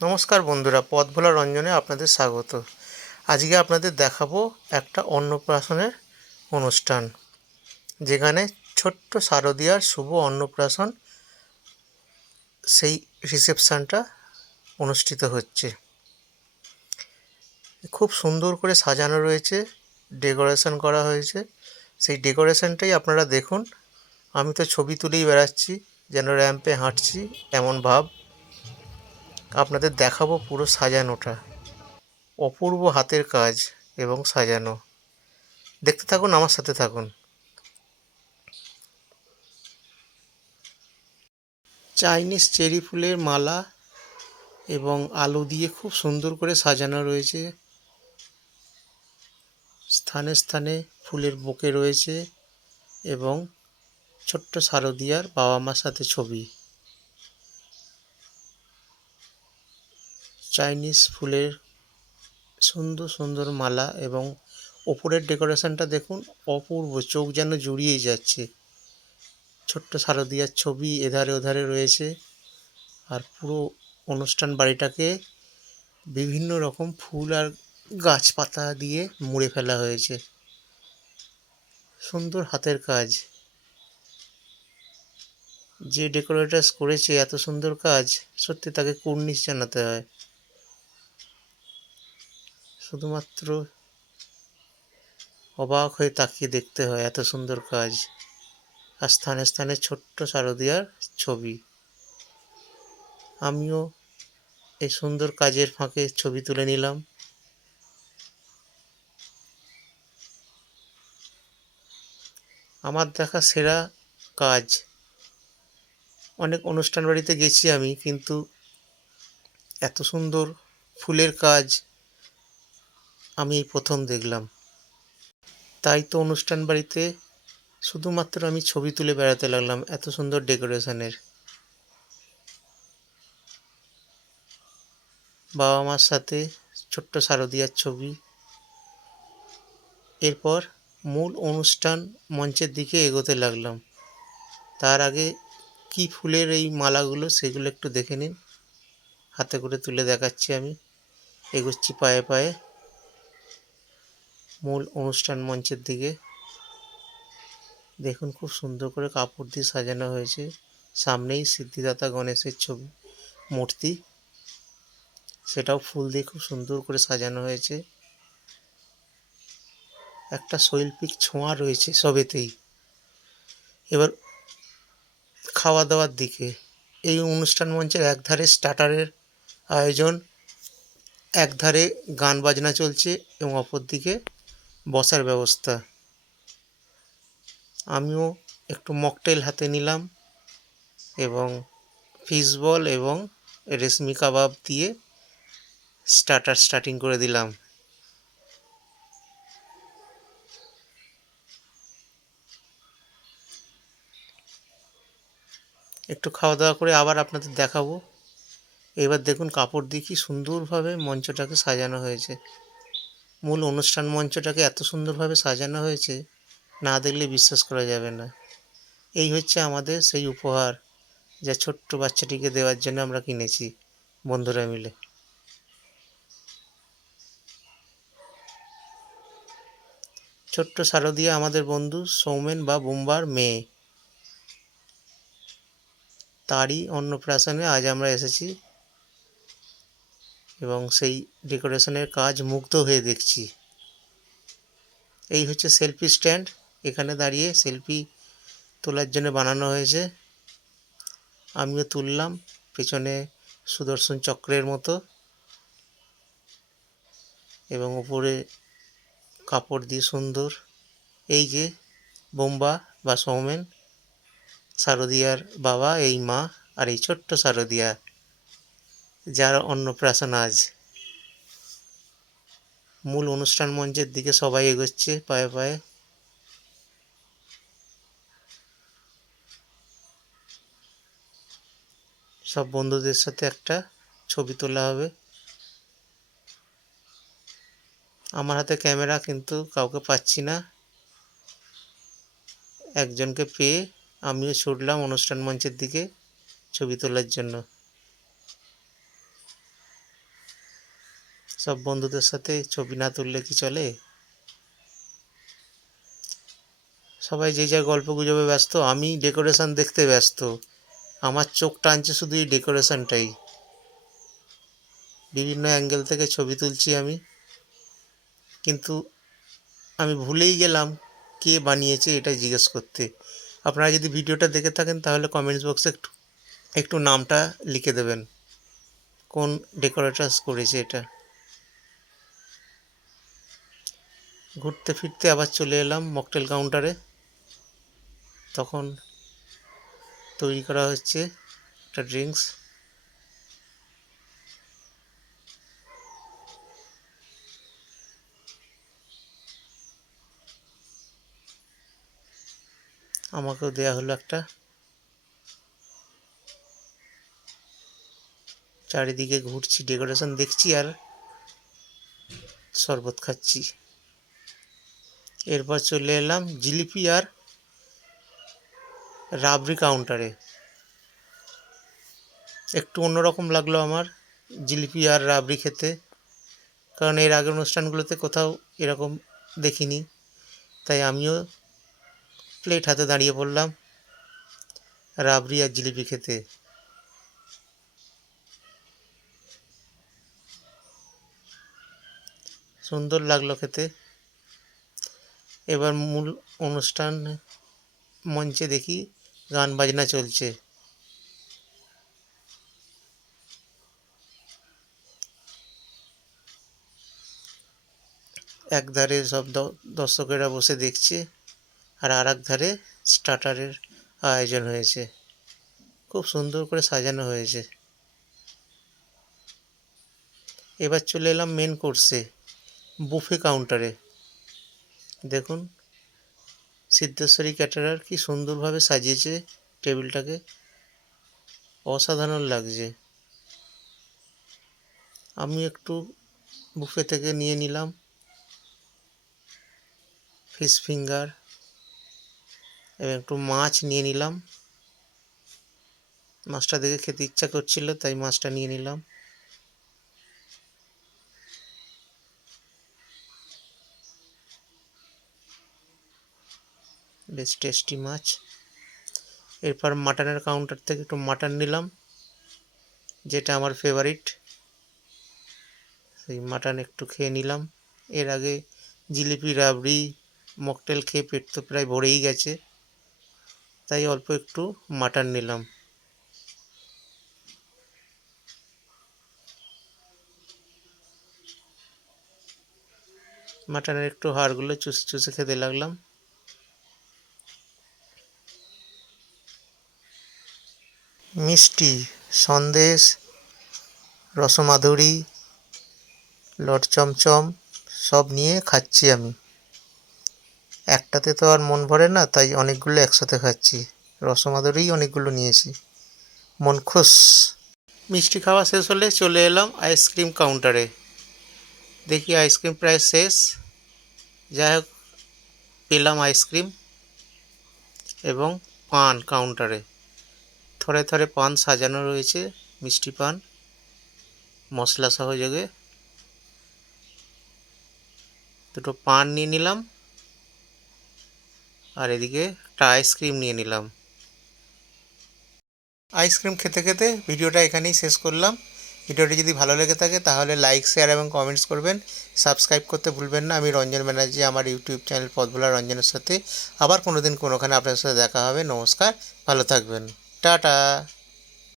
নমস্কার বন্ধুরা, পথ ভোলা রঞ্জনে আপনাদের স্বাগত। আজকে আপনাদের দেখাবো একটা অন্নপ্রাশনের অনুষ্ঠান, যেখানে ছোট্ট শারদিয়ার শুভ অন্নপ্রাশন, সেই রিসেপশনটা অনুষ্ঠিত হচ্ছে। খুব সুন্দর করে সাজানো রয়েছে, ডেকোরেশন করা হয়েছে। সেই ডেকোরেশনটাই আপনারা দেখুন। আমি তো ছবি তুলেই বেড়াচ্ছি, যেন র্যাম্পে হাঁটছি এমন ভাব। আপনাদের দেখাবো পুরো সাজানোটা, অপূর্ব হাতের কাজ এবং সাজানো। দেখতে থাকুন, আমার সাথে থাকুন। চাইনিজ চেরি ফুলের মালা এবং আলো দিয়ে খুব সুন্দর করে সাজানো রয়েছে। স্থানে স্থানে ফুলের বোকে রয়েছে এবং ছোট্ট শারদিয়ার বাবা মার সাথে ছবি। চাইনিজ ফুলের সুন্দর সুন্দর মালা এবং ওপরের ডেকোরেশনটা দেখুন, অপূর্ব, চোখ যেন জুড়িয়ে যাচ্ছে। ছোট্ট শারদিয়ার ছবি এধারে ওধারে রয়েছে। আর পুরো অনুষ্ঠান বাড়িটাকে বিভিন্ন রকম ফুল আর গাছপাতা দিয়ে মুড়ে ফেলা হয়েছে। সুন্দর হাতের কাজ। যে ডেকোরেটার্স করেছে এত সুন্দর কাজ, সত্যি তাকে কুর্নিশ জানাতে হয়। শুধুমাত্র অবাক হয়ে তাকিয়ে দেখতে হয়, এত সুন্দর কাজ। আর স্থানে স্থানে ছোট্ট শারদিয়ার ছবি। আমিও এই সুন্দর কাজের ফাঁকে ছবি তুলে নিলাম। আমার দেখা সেরা কাজ। অনেক অনুষ্ঠান বাড়িতে গেছি আমি, কিন্তু এত সুন্দর ফুলের কাজ আমি এই প্রথম দেখলাম। তাই তো অনুষ্ঠান বাড়িতে শুধুমাত্র আমি ছবি তুলে বেড়াতে লাগলাম, এত সুন্দর ডেকোরেশনের। বাবা মার সাথে ছোট্ট শারদিয়ার ছবি। এরপর মূল অনুষ্ঠান মঞ্চের দিকে এগোতে লাগলাম। তার আগে কি ফুলের এই মালাগুলো, সেগুলো একটু দেখে নিন। হাতে করে তুলে দেখাচ্ছি আমি। এগোচ্ছি পায়ে পায়ে মূল অনুষ্ঠান মঞ্চের দিকে। দেখুন, খুব সুন্দর করে কাপড় দিয়ে সাজানো হয়েছে। সামনেই সিদ্ধিদাতা গণেশের ছবি, মূর্তি, সেটাও ফুল দিয়ে খুব সুন্দর করে সাজানো হয়েছে। একটা শৈল্পিক ছোঁয়া রয়েছে সবেতেই। এবার খাওয়া দাওয়ার দিকে। এই অনুষ্ঠান মঞ্চের একধারে স্টার্টারের আয়োজন, একধারে গান বাজনা চলছে এবং অপর দিকে বসার ব্যবস্থা। আমিও একটু মকটেল হাতে নিলাম এবং ফিশ বল এবং রেশমি কাবাব দিয়ে স্টার্টিং করে দিলাম। একটু খাওয়া দাওয়া করে আবার আপনাদের দেখাবো। এবার দেখুন কাপড় দিয়ে কি সুন্দরভাবে মঞ্চটাকে সাজানো হয়েছে। মূল অনুষ্ঠান মঞ্চটাকে এত সুন্দরভাবে সাজানো হয়েছে, না দেখলে বিশ্বাস করা যাবে না। এই হচ্ছে আমাদের সেই উপহার, যা ছোট্ট বাচ্চাটিকে দেওয়ার জন্য আমরা কিনেছি বন্ধুরা মিলে। ছোট্ট শারদিয়া আমাদের বন্ধু সৌমেন বা বুম্বার মেয়ে। তারই অন্নপ্রাশনে আজ আমরা এসেছি এবং সেই ডেকোরেশনের কাজ মুগ্ধ হয়ে দেখছি। এই হচ্ছে সেলফি স্ট্যান্ড। এখানে দাঁড়িয়ে সেলফি তোলার জন্য বানানো হয়েছে। আমিও তুললাম, পেছনে সুদর্শন চক্রের মতো, এবং উপরে কাপড় দিয়ে সুন্দর। এই যে বোম্বা বা সৌমেন, শারদিয়ার বাবা, এই মা, আর এই ছোট্ট শারদিয়া, যার অন্নপ্রাশন আজ। মূল অনুষ্ঠান মঞ্চের দিকে সবাই এগোচ্ছে পায়ে পায়ে। সব বন্ধুদের সাথে একটা ছবি তোলা হবে। আমার হাতে ক্যামেরা, কিন্তু কাউকে পাচ্ছি না। একজনকে পেয়ে আমিও ছুটলাম অনুষ্ঠান মঞ্চের দিকে ছবি তোলার জন্য। সব বন্ধুদের সাথে ছবি না তুললে কি চলে? সবাই যে যার গল্প গুজবে ব্যস্ত, আমি ডেকোরেশন দেখতে ব্যস্ত। আমার চোখ টানছে শুধু এই ডেকোরেশনটাই। বিভিন্ন অ্যাঙ্গেল থেকে ছবি তুলছি আমি, কিন্তু আমি ভুলেই গেলাম কে বানিয়েছে এটা জিজ্ঞেস করতে। আপনারা যদি ভিডিওটা দেখে থাকেন তাহলে কমেন্টস বক্সে একটু একটু নামটা লিখে দেবেন, কোন ডেকোরেটার্স করেছে এটা। ঘুরতে ফিরতে আবার চলে এলাম মকটেল কাউন্টারে। তখন তৈরি করা হচ্ছে একটা ড্রিঙ্কস। আমাকেও দেয়া হলো একটা। চারিদিকে ঘুরছি, ডেকোরেশন দেখছি আর শরবত খাচ্ছি। এরপর চলে এলাম জিলিপি আর রাবড়ি কাউন্টারে। একটু অন্যরকম লাগলো আমার জিলিপি আর রাবড়ি খেতে, কারণ এর আগের অনুষ্ঠানগুলোতে কোথাও এরকম দেখিনি। তাই আমিও প্লেট হাতে দাঁড়িয়ে পড়লাম রাবড়ি আর জিলিপি খেতে। সুন্দর লাগলো খেতে। এবার মূল অনুষ্ঠান মঞ্চে দেখি গান বাজনা চলছে। একধারে সব দর্শকেরা বসে দেখছে, আর এক ধারে স্টার্টারের আয়োজন হয়েছে। খুব সুন্দর করে সাজানো হয়েছে। এবার চলে এলাম মেন কোর্সে, বুফে কাউন্টারে। দেখুন সিদ্ধেশ্বরী ক্যাটারার কি সুন্দরভাবে সাজিয়েছে টেবিলটাকে, অসাধারণ লাগছে। আমি একটু বুফে থেকে নিয়ে নিলাম ফিশ ফিঙ্গার এবং একটু মাছ নিয়ে নিলাম। মাছটা দেখে খেতে ইচ্ছা করছিল তাই মাছটা নিয়ে নিলাম। বেশ টেস্টি মাছ। এরপর মাটনের কাউন্টার থেকে একটু মাটন নিলাম, যেটা আমার ফেভারিট। সেই মাটন একটু খেয়ে নিলাম। এর আগে জিলিপি রাবড়ি মকটেল খেয়ে পেট তো প্রায় ভরেই গেছে, তাই অল্প একটু মাটন নিলাম। মাটনের একটু হাড়গুলো চুষে চুষে খেতে লাগলাম। মিষ্টি, সন্দেশ, রসমাধুরি, লট চমচম সব নিয়ে খাচ্ছি আমি। একটাতে তো আর মন ভরে না, তাই অনেকগুলো একসাথে খাচ্ছি। রসমাধুরিই অনেকগুলো নিয়েছি, মন খুশ। মিষ্টি খাওয়া শেষ হলে চলে এলাম আইসক্রিম কাউন্টারে। দেখি আইসক্রিম প্রায় শেষ। যাই হোক, পেলাম আইসক্রিম এবং পান কাউন্টারে। থরে থরে পান সাজানো রয়েছে, মিষ্টি পান মশলা সহযোগে। দুটো পান নিয়ে নিলাম, আর এদিকে একটা আইসক্রিম নিয়ে নিলাম। আইসক্রিম খেতে খেতে ভিডিওটা এখানেই শেষ করলাম। ভিডিওটি যদি ভালো লেগে থাকে তাহলে লাইক, শেয়ার এবং কমেন্টস করবেন। সাবস্ক্রাইব করতে ভুলবেন না। আমি রঞ্জন ব্যানার্জি, আমার ইউটিউব চ্যানেল পথভোলা রঞ্জনের সাথে আবার কোনো দিন কোনোখানে আপনাদের সাথে দেখা হবে। নমস্কার, ভালো থাকবেন, টাটা।